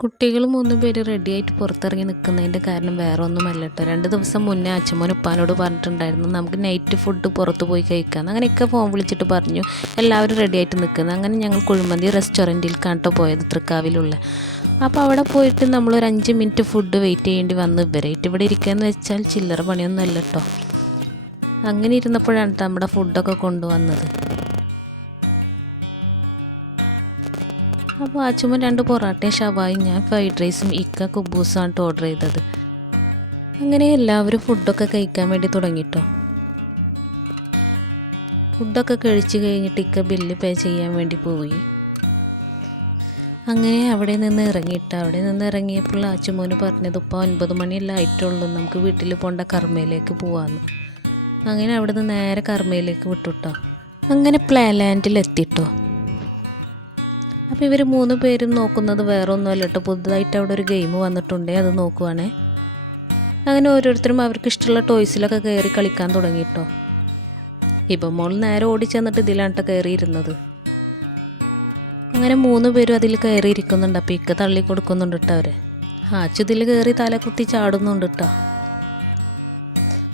കുട്ടികൾ 3 പേര് റെഡിയായിട്ട് പുറത്തിറങ്ങി നിൽക്കുന്നതിൻ്റെ കാരണം വേറെ ഒന്നുമല്ല കേട്ടോ. 2 ദിവസം മുന്നേ അച്ഛമ്മോൻ ഉപ്പാനോട് പറഞ്ഞിട്ടുണ്ടായിരുന്നു നമുക്ക് നൈറ്റ് ഫുഡ് പുറത്ത് പോയി കഴിക്കാമെന്ന്. അങ്ങനെയൊക്കെ ഫോൺ വിളിച്ചിട്ട് പറഞ്ഞു എല്ലാവരും റെഡിയായിട്ട് നിൽക്കുന്നത്. അങ്ങനെ ഞങ്ങൾ കുഴിമന്തി റെസ്റ്റോറൻറ്റിൽ കേട്ടോ പോയത്, തൃക്കാവിലുള്ള. അപ്പോൾ അവിടെ പോയിട്ട് നമ്മളൊരു 5 മിനിറ്റ് ഫുഡ് വെയിറ്റ് ചെയ്യേണ്ടി വന്നു. ഇവരായിട്ട് ഇവിടെ ഇരിക്കുകയെന്ന് വെച്ചാൽ ചില്ലറ പണിയൊന്നും അല്ല കേട്ടോ. അങ്ങനെ ഇരുന്നപ്പോഴാണ് നമ്മുടെ ഫുഡൊക്കെ കൊണ്ടുവന്നത്. അപ്പോൾ അച്ഛമ്മ 2 പൊറാട്ടയും ഷവായും, ഞാൻ ഫ്രൈഡ് റൈസും, ഇക്ക കുബൂസാണ് ഓർഡർ ചെയ്തത്. അങ്ങനെ എല്ലാവരും ഫുഡൊക്കെ കഴിക്കാൻ വേണ്ടി തുടങ്ങിട്ടോ. ഫുഡൊക്കെ കഴിച്ച് കഴിഞ്ഞിട്ട് ഇക്ക ബില്ല് പേ ചെയ്യാൻ വേണ്ടി പോയി. അങ്ങനെ അവിടെ നിന്ന് ഇറങ്ങിയപ്പോൾ അച്ഛമ്മോന് പറഞ്ഞത് ഇപ്പോൾ 9 മണിയല്ല ആയിട്ടുള്ളൂ, നമുക്ക് വീട്ടിൽ പോകേണ്ട കർമ്മയിലേക്ക് പോകാമെന്ന്. അങ്ങനെ അവിടെ നിന്ന് നേരെ കർമ്മയിലേക്ക് വിട്ടുട്ടോ. അങ്ങനെ പ്ലേ ലാൻഡിലെത്തിട്ടോ. അപ്പോൾ ഇവർ 3 പേരും നോക്കുന്നത് വേറെ ഒന്നുമല്ല കേട്ടോ, പുതുതായിട്ട് അവിടെ ഒരു ഗെയിം വന്നിട്ടുണ്ട്, അത് നോക്കുവാണേ. അങ്ങനെ ഓരോരുത്തരും അവർക്ക് ഇഷ്ടമുള്ള ടോയ്സിലൊക്കെ കയറി കളിക്കാൻ തുടങ്ങിയിട്ടോ. ഇപ്പം മോൾ നേരെ ഓടിച്ചെന്നിട്ട് ഇതിലാണ് കയറിയിരുന്നത്. അങ്ങനെ 3 പേരും അതിൽ കയറിയിരിക്കുന്നുണ്ട്. അപ്പോൾ ഇക്ക തള്ളി കൊടുക്കുന്നുണ്ട് കേട്ടോ അവരെ. ഇതിൽ കയറി തല കുത്തി ചാടുന്നുണ്ട് കേട്ടോ.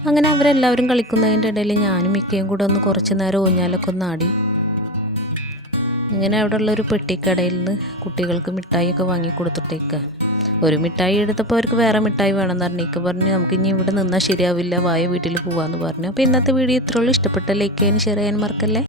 അങ്ങനെ അവരെല്ലാവരും കളിക്കുന്നതിൻ്റെ ഇടയിൽ ഞാനും ഇക്കയും കൂടെ ഒന്ന് കുറച്ച് നേരം ഊഞ്ഞാലൊക്കെ ഒന്ന് ആടി. ഇങ്ങനെ അവിടെ ഉള്ളൊരു പെട്ടിക്കടയിൽ നിന്ന് കുട്ടികൾക്ക് മിഠായിയൊക്കെ വാങ്ങി കൊടുത്തിട്ടേക്ക്. ഒരു മിഠായി എടുത്തപ്പോൾ അവർക്ക് വേറെ മിഠായി വേണമെന്ന് പറഞ്ഞേക്ക് പറഞ്ഞു നമുക്ക് ഇനി ഇവിടെ നിന്നാൽ ശരിയാവില്ല, വീട്ടിൽ പോകാമെന്ന് പറഞ്ഞു. അപ്പോൾ ഇന്നത്തെ വീഡിയോ ഇത്രയുള്ളൂ. ഇഷ്ടപ്പെട്ട ലൈക്ക് ചെയ്യാനും ഷെയർ ചെയ്യാനും മറക്കല്ലേ.